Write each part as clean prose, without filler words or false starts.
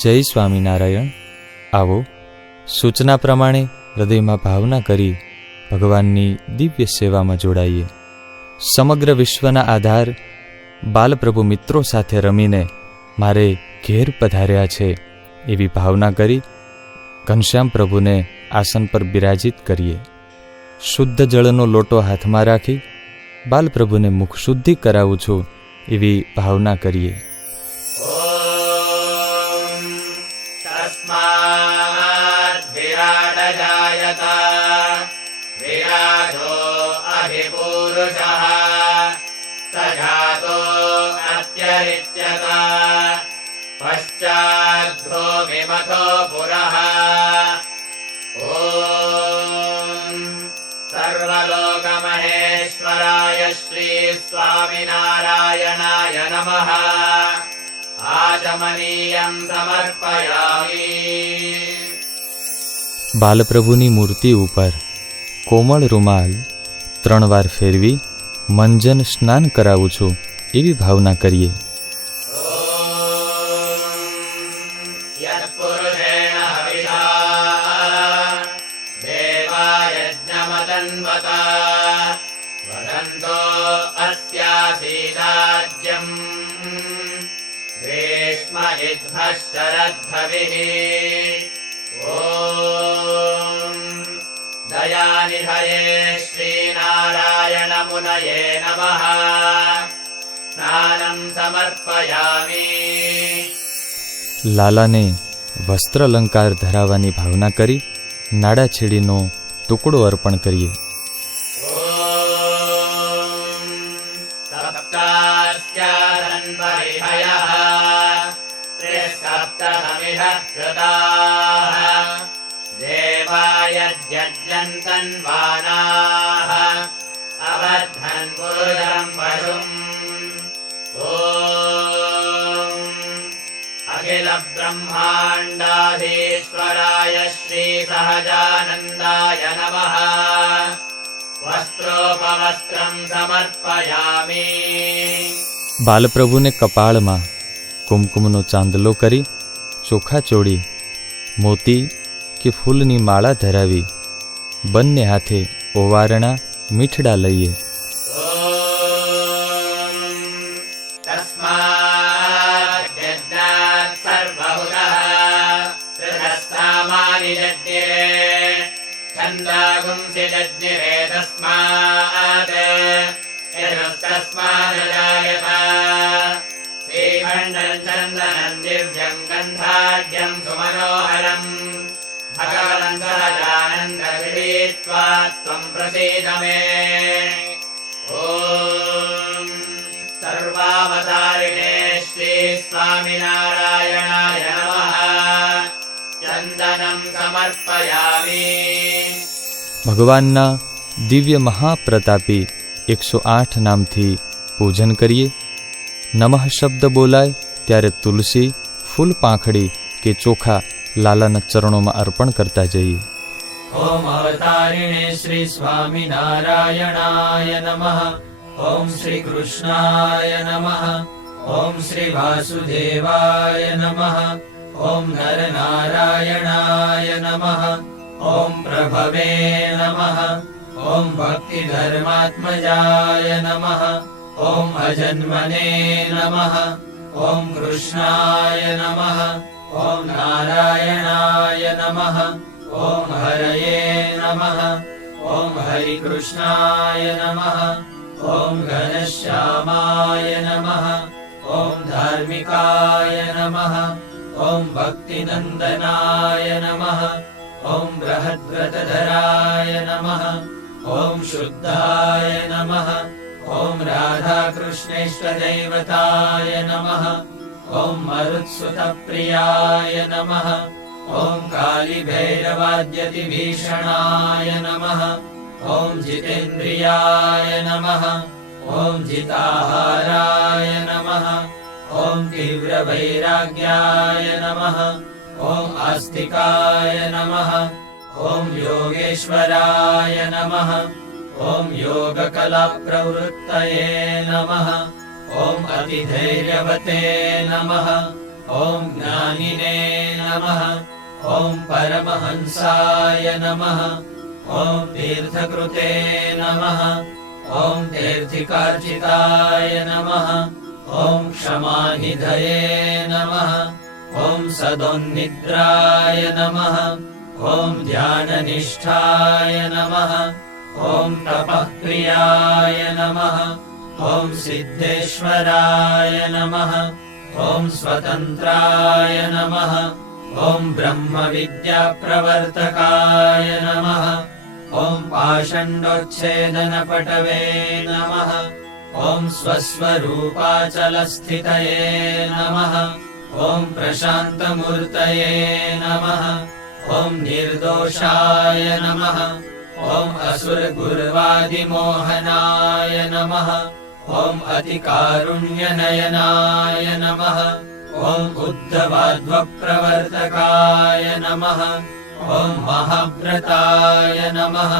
જય સ્વામિનારાયણ. આવો સૂચના પ્રમાણે હૃદયમાં ભાવના કરી ભગવાનની દિવ્ય સેવામાં જોડાઈએ. સમગ્ર વિશ્વના આધાર બાલપ્રભુ મિત્રો સાથે રમીને મારે ઘેર પધાર્યા છે એવી ભાવના કરી ઘનશ્યામ પ્રભુને આસન પર બિરાજિત કરીએ. શુદ્ધ જળનો લોટો હાથમાં રાખી બાલપ્રભુને મુખ શુદ્ધિ કરાવું છું એવી ભાવના કરીએ. સર્વલોકમહેશ્વરાય શ્રી સ્વામિનારાયણાય નમઃ. આચમનીયં સમર્પયામિ. બાલપ્રભુની મૂર્તિ ઉપર કોમળ રૂમાલ 3 વાર ફેરવી મંજન સ્નાન કરાવું છું એવી ભાવના કરીએ. વદન્તો અસ્યાસીદાજ્યં ગ્રીષ્મ ઇદ્ભશરદ્ભવિઃ. ઓમ દયાનિધયે શ્રીનારાયણ મુનયે નમઃ. સ્નાનં સમર્પયામિ. લાલાને વસ્ત્ર અલંકાર ધરાવવાની ભાવના કરી નાડાછેડીનો ટુકડો અર્પણ કરીએ. દેવાય જન્તન્વાનાઃ અવધ્ધન પુરુષં પશું. ઓમ અખિલ બ્રહ્માંડાધીશ્વરાય શ્રી સહજાનંદાય નમઃ. વસ્ત્રોપવસ્ત્રં સમર્પયામિ. બાલપ્રભુને કપાળમાં કુમકુમનો ચાંદલો કરી ચોખા ચોળી મોતી કે ફૂલની માળા ધરાવી બંને હાથે ઓવારણા મીઠડા લઈએ. ચંદનં દિવ્યં ગંધાઢ્યં સુમનોહરં ભગવન્ સહજાનંદ ગૃહીત્વા ત્વં પ્રસીદ મે. ઓમ સર્વાવતારિણે શ્રી સ્વામિનારાયણાય નમઃ. ચંદનં સમર્પયામિ. ભગવાનના દિવ્ય મહાપ્રતાપી 108 નામથી પૂજન કરીએ. નમઃ શબ્દ બોલાય ત્યારે તુલસી, ફૂલ પાંખડી કે ચોખા લાલાના ચરણોમાં અર્પણ કરતા જઈએ. ઓમ અવતારિણે શ્રી સ્વામિનારાયણાય નમઃ. ઓમ શ્રી કૃષ્ણાય નમઃ. ઓમ શ્રી વાસુદેવાય નમઃ. ઓમ નરનારાયણાય નમઃ. ઓમ પ્રભવે નમઃ. ઓમ ભક્તિધર્માત્મજાય નમઃ. ઓમ અજન્મને નમઃ. ઓમ કૃષ્ણાય નમઃ. ઓમ નારાયણાય નમઃ. ઓમ હરયે નમઃ. ઓમ હરિકૃષ્ણાય નમઃ. ઓમ ઘનશ્યામાય નમઃ. ઓમ ધાર્મિકાય નમઃ. ઓમ ભક્તિનંદનાય નમઃ. ઓમ બૃહદ્વ્રતધરાય નમઃ. ઓમ શુદ્ધાય નમઃ. ઓમ રાધાકૃષ્ણેશ્વરૈવતાય નમઃ. ઓમ મરુત્સુતપ્રિયાય નમઃ. ઓમ કાલિભૈરવાદ્યતિભીષણાય નમઃ. ઓમ જીતેન્દ્રિયાય નમઃ. ઓમ જીતાહારાય નમઃ. ઓમ તીવ્રવૈરાગ્યાય નમઃ. ઓમ આસ્તિકાય નમઃ. ઓમ યોગેશ્વરાય નમઃ. ઓમ યોગકલાપ્રવૃત્તયે નમઃ. ઓમ અતિધૈર્યવતે નમઃ. ॐ ज्ञानिने नमः। ॐ परमहंसाय नमः। ॐ तीर्थकृते नमः। ॐ तीर्थिकार्चिताय नमः। ॐ क्षमानिधये नमः। ॐ सदोन्निद्राय नमः। ॐ ध्याननिष्ठाय नमः। ॐ तपःप्रियाय नमः। ॐ सिद्धेश्वराय नमः। ॐ स्वतन्त्राय नमः। ॐ ब्रह्मविद्याप्रवर्तकाय नमः। ॐ पाषण्डोच्छेदनपटवे नमः। ॐ स्वस्वरूपाचलस्थितये नमः। ॐ प्रशान्तमूर्तये नमः। ॐ निर्दोषाय नमः। ॐ असुरगुर्वादिमोहनाय नमः। ॐ अतिकारुण्यनयनाय नमः। ॐ उद्धवाध्वप्रवर्तकाय नमः। ॐ महाव्रताय नमः।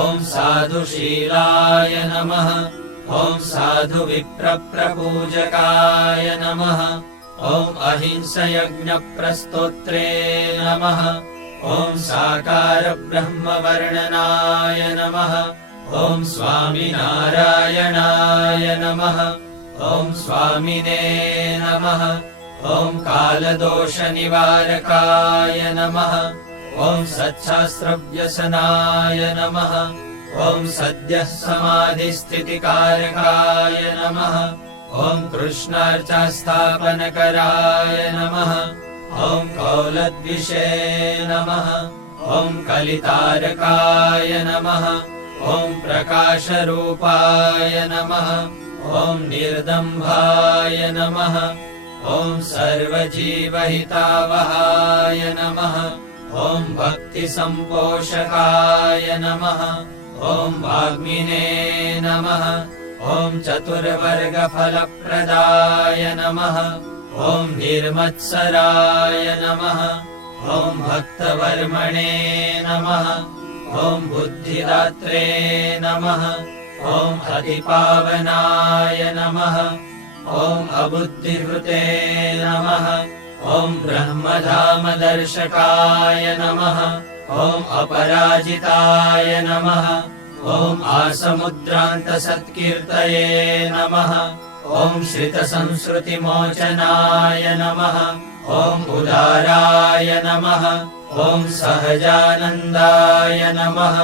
ॐ साधुशीलाय नमः। ॐ साधुविप्रपूजकाय नमः। ॐ अहिंसयज्ञप्रस्तोत्रे नमः। ॐ साकारब्रह्मवर्णनाय नमः। ॐ स्वामिनारायणाय नमः। ॐ स्वामिने नमः। ॐ कालदोषनिवारकाय नमः। ॐ सच्छास्त्रव्यसनाय नमः। ॐ सद्यः समाधिस्थितिकारकाय नमः। ॐ कृष्णार्चास्थापनकराय नमः। ॐ कौलद्विषे नमः। ॐ कलितारकाय नमः। ॐ प्रकाशरूपाय नमः। ॐ निर्दम्भाय नमः। ॐ सर्वजीवहितावहाय नमः। ॐ भक्तिसम्पोषकाय नमः। ॐ वाग्मिने नमः। ॐ चतुर्वर्गफलप्रदाय नमः। ॐ निर्मत्सराय नमः। ॐ भक्तवर्मणे नमः। ॐ बुद्धिदात्रे नमः। ॐ अतिपावनाय नमः। ॐ अबुद्धिहृते नमः। ॐ ब्रह्मधामदर्शकाय नमः। ॐ अपराजिताय नमः। ॐ आसमुद्रान्तसत्कीर्तये नमः। ॐ श्रितसंस्कृतिमोचनाय नमः। ॐ उदाराय नमः। ॐ सहजानन्दाय नमः।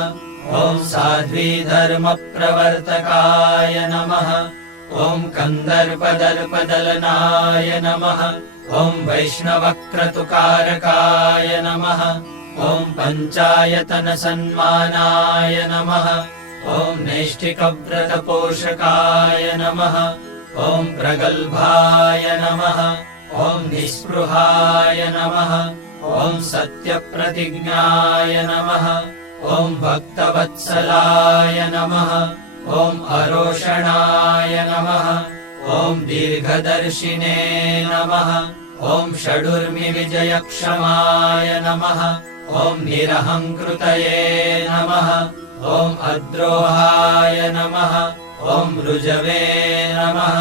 ॐ साध्वीधर्मप्रवर्तकाय नमः। ॐ कन्दर्पदर्पदलनाय नमः। ॐ वैष्णवक्रतुकारकाय नमः। ॐ पञ्चायतनसन्मानाय नमः। ॐ नैष्ठिकव्रतपोषकाय नमः। ॐ प्रगल्भाय नमः। ॐ निःस्पृहाय नमः। ॐ सत्यप्रतिज्ञाय नमः। ॐ भक्तवत्सलाय नमः। ॐ अरोषणाय नमः। ॐ दीर्घदर्शिने नमः। ॐ षडुर्मिविजयक्षमाय नमः। ॐ निरहङ्कृतये नमः। ॐ अद्रोहाय नमः। ॐ ऋजवे नमः।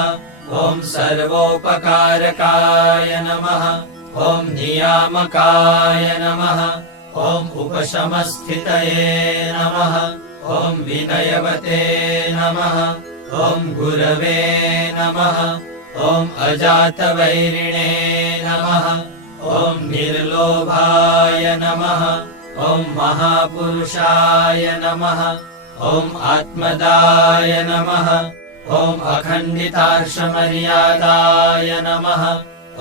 ॐ सर्वोपकारकाय नमः। ॐ नियामकाय नमः। ॐ उपशमस्थितये नमः। ॐ विनयवते नमः। ॐ गुरवे नमः। ॐ अजातवैरिणे नमः। ॐ निर्लोभाय नमः। ॐ महापुरुषाय नमः। ॐ आत्मदाय नमः। ॐ अखण्डितार्षमर्यादाय नमः।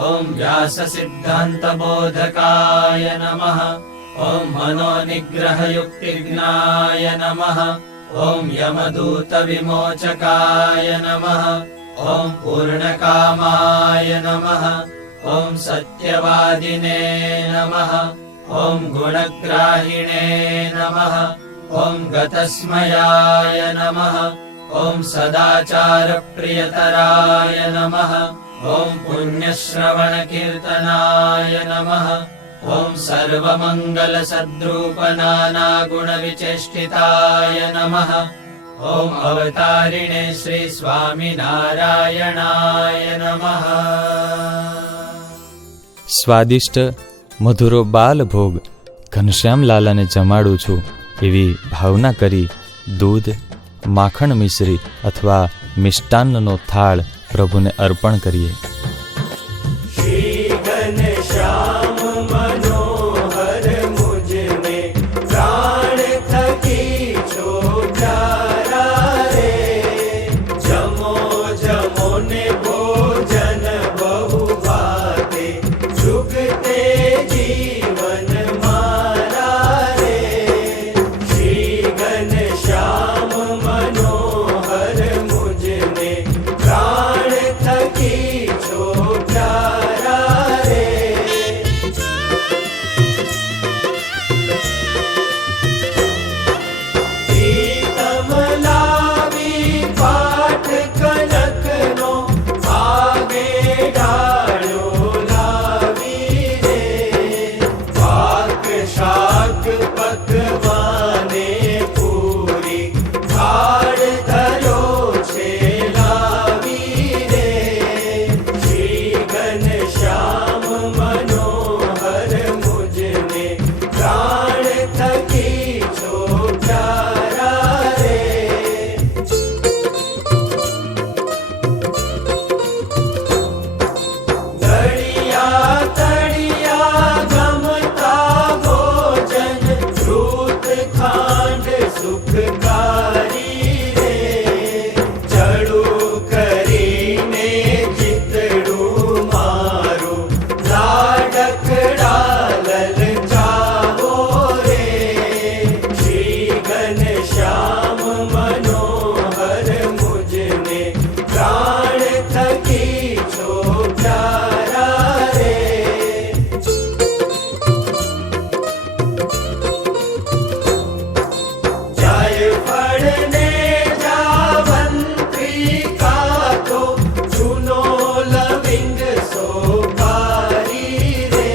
ॐ व्याससिद्धान्तबोधकाय नमः। ॐ मनोनिग्रहयुक्तिज्ञाय नमः। ॐ यमदूतविमोचकाय नमः। ॐ पूर्णकामाय नमः। ॐ सत्यवादिने नमः। ॐ गुणग्राहिणे नमः। ॐ गतस्मयाय नमः। ॐ सदाचारप्रियतराय नमः। ॐ पुण्यश्रवणकीर्तनाय नमः। ॐ सर्वमङ्गलसद्रूपनानागुणविचेष्टिताय नमः। ॐ अवतारिणे श्रीस्वामिनारायणाय नमः। સ્વાદિષ્ટ મધુરો બાલ ભોગ ઘનશ્યામ લાલાને જમાડું છું એવી ભાવના કરી દૂધ, માખણ મિશ્રી અથવા મિષ્ટાન્નનો થાળ પ્રભુને અર્પણ કરીએ. શ્રી ઘનશ્યામ મનોહર મુજને પ્રાણ થકી છો પ્યારા રે. જમો જમો ને ભોજન બહુ ભાતે જુગતે જીવન મારા રે. શ્રી ઘનશ્યામ મનોહર મુજને પ્રાણ થકી છો પ્યારા રે. પ્રીતમ લાવી પાઠ કનકનો આગે ડાળ્યો લાવી રે. પાક શાક પકવાને પૂરી થાળ ધર્યો છે લાવી રે. શ્રી ઘનશ્યામ મનોહર મુજને પ્રાણ થકી છો પ્યારા રે. દળિયા તળિયા ગમતા ભોજન ધ્રુત ખાંડ સુખકારી રે. ચડું કરીને ચિતડું મારું લાડકડા લલચાવો રે. શ્રી ઘનશ્યામ મનોહર મુજને પ્રાણ થકી છો પ્યારા રે. જાયફળને જાવંત્રી કાતો ચૂનો લવિંગ સોપારી રે.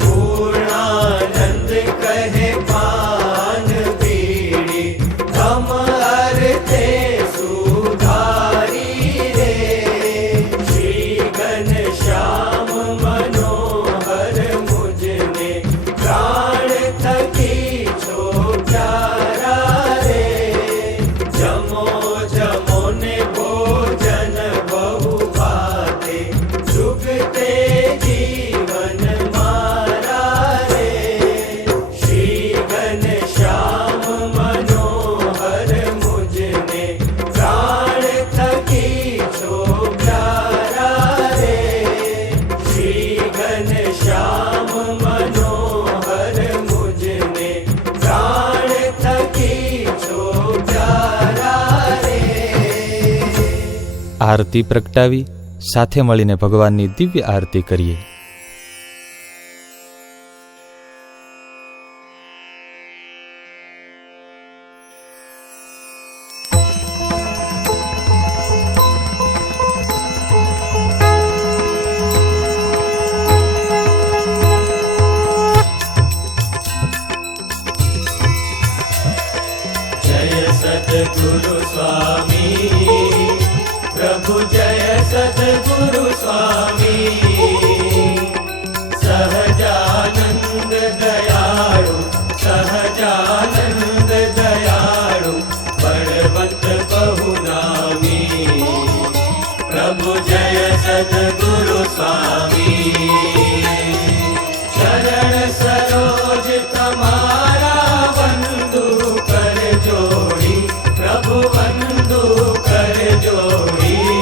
પૂર્ણાનંદ કહે પાન બીડી ધમ અર્થે સુધારી રે. શ્રી ઘનશ્યામ મનોહર મુજને પ્રાણ થકી છો પ્યારા રે. જમો જમો ને ભોજન બહુ ભાતે જુગતે જીવન મારા રે. શ્રી ઘનશ્યામ મનોહર મુજને પ્રાણ થકી છો પ્યારા રે. શ્રી ઘનશ્યામ મનોહર મુજને પ્રાણ થકી છો પ્યારા રે. આરતી પ્રગટાવી સાથે મળીને ભગવાનની દિવ્ય આરતી કરીએ. જય સદગુરુ સ્વામી પ્રભુ જય સદગુરુ સ્વામી. સહજાનંદ દયાળુ સહજાનંદ દયાળુ બળવંત બહુ નામી. પ્રભુ જય સદગુરુ સ્વામી. ચરણ સરોજ તમારા વંદુ કર જોડી પ્રભુ વંદુ કર જોડી.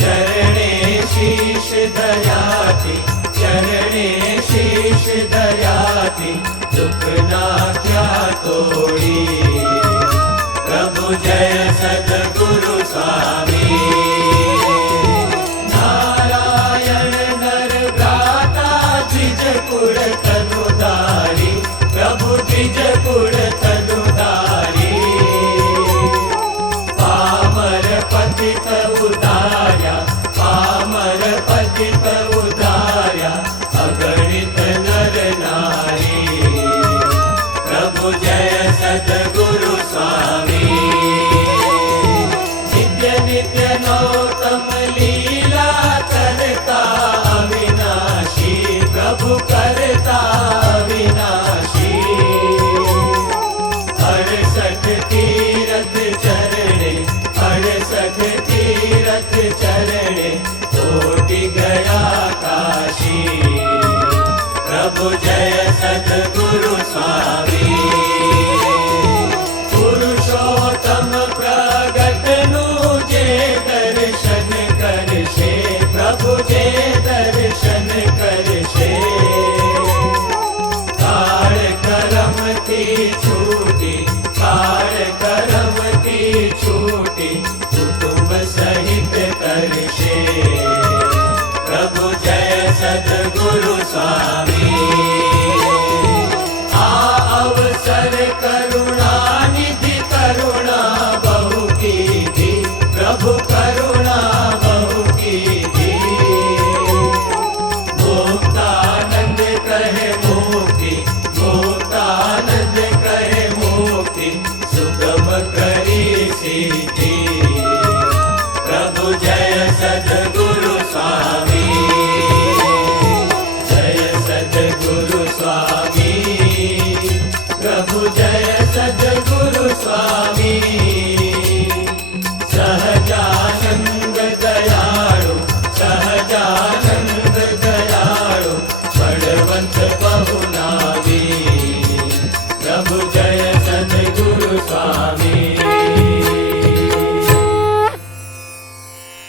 ચરણે શીશ દયાથી ચરણે શીશ દયાથી દુઃખ નાખ્યા તોડી. પ્રભુ જય સદગુરુ સ્વામી. નારાયણ નર ભ્રાતા દ્વિજ કુળ તનુધારી પ્રભુ દ્વિજ કુળ તનુધારી. પામર પતિત ઉધાર્યા પામર પતિત ઉધાર્યા અગણિત નર નારી. પ્રભુ જય સદગુરુ સ્વામી. નિત્ય નિત્ય નોતમ લીલા કરતા जग तीरथ चरणे कोटि गया काशी। प्रभु जय सद्गुरु स्वामी। पुरुषोत्तम प्रगट नु जे दर्शन करशे। प्रभु जे दर्शन करशे। काल करम थी छूटी, काल करम थी छूटी, कुटुंब सहित करशे। प्रभु जय सद्गुरु स्वामी। आ अवसर करुणा निधि करुणा बहु कीधी। प्रभु करुणा बहु कीधी। मुक्तानंद कहे मुक्ति, मुक्तानंद कहे मुक्ति, सुगम करी सिद्धि। प्रभु जय सद्गुरु स्वामी। जय सद्गुरु स्वामी। प्रभु जय सद्गुरु स्वामी। सहजानंद दयाळु, सहजानंद दयाळु, बलवंत बहुनावी। प्रभु जय सद्गुरु स्वामी।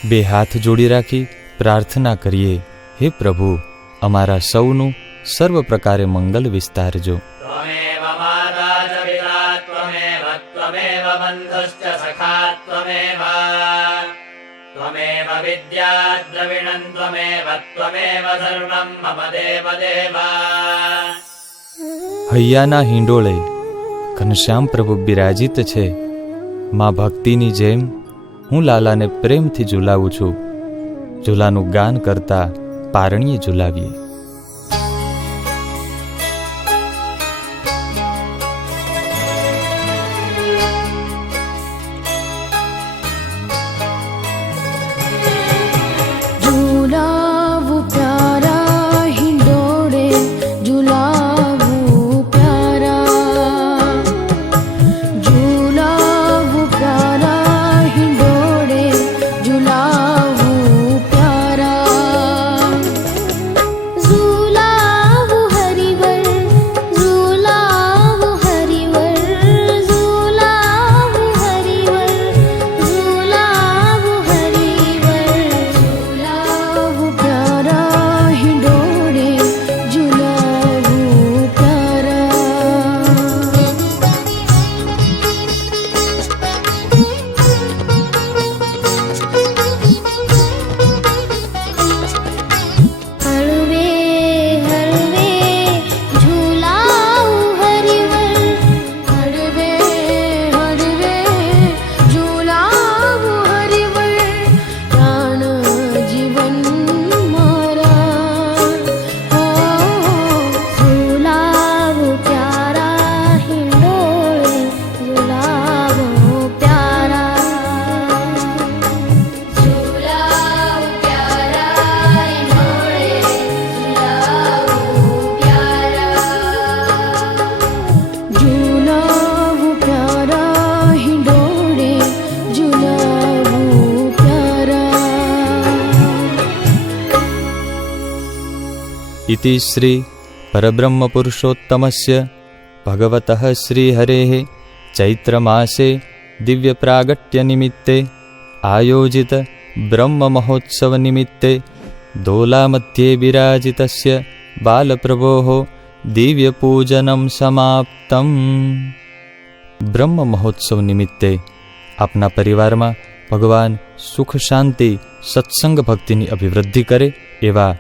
બે હાથ જોડી રાખી પ્રાર્થના કરીએ, હે પ્રભુ, અમારા સૌનું સર્વ પ્રકારે મંગલ વિસ્તારજો. त्वमेव माता च पिता त्वमेव, त्वमेव बन्धुश्च सखा त्वमेव, त्वमेव विद्या द्रविणं त्वमेव, त्वमेव सर्वं मम देव देव। હૈયાના હિંડોળે ઘનશ્યામ પ્રભુ બિરાજિત છે. માં ભક્તિની જેમ હું લાલાને પ્રેમથી ઝુલાવું છું. ઝુલાનું ગાન કરતા પારણીએ ઝુલાવીએ. झूलावू प्यारा हिंडोड़े, झूलावू प्यारा, झूलावू प्यारा हिंडोड़े, झूलावू प्यारा, झूलावू हरिवर, झूलावू हरिवर, झूलावू हरिवर, झूलावू हरिवर, झूलावू प्यारा हिंडोड़े, झूलावू प्यारा। हळवे हळवे झूलावू हरिवर, हळवे हळवे झूलावू हरिवर, प्राण जीवन मारा हो, झूलावू प्यारा हिंडोळे, झूलावू प्यारा, झूलावू प्यारा हिंडोळे, झूलावू प्यारा, झूलावू प्यारा हिंडोळे, झूलावू प्यारा। इति श्री परब्रह्मपुरुषोत्तमस्य भगवतः श्रीहरेः चैत्रमासे दिव्यप्रागट्यनिमित्ते आयोजित ब्रह्ममहोत्सवनिमित्ते दोलामध्ये विराजितस्य बालप्रभोः दिव्यपूजनं समाप्तम्. બ્રહ્મ મહોત્સવ નિમિત્તે આપના પરિવારમાં ભગવાન સુખ શાંતિ સત્સંગ ભક્તિની અભિવૃદ્ધિ કરે એવા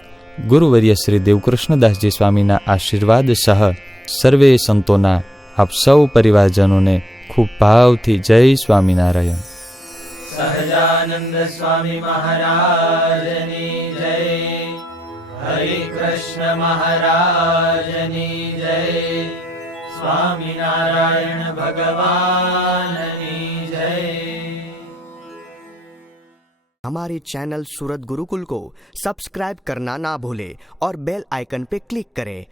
ગુરુવર્ય શ્રી દેવકૃષ્ણદાસજી સ્વામીના આશીર્વાદ સહ સર્વે સંતોના આપ સૌ પરિવારજનોને ખૂબ ભાવથી જય સ્વામિનારાયણ. सहजानंद स्वामी महाराजनी जय। हरि कृष्ण महाराजनी जय। स्वामीनारायण भगवाननी जय। हमारे चैनल सूरत गुरुकुल को सब्सक्राइब करना ना भूले और बेल आइकन पे क्लिक करें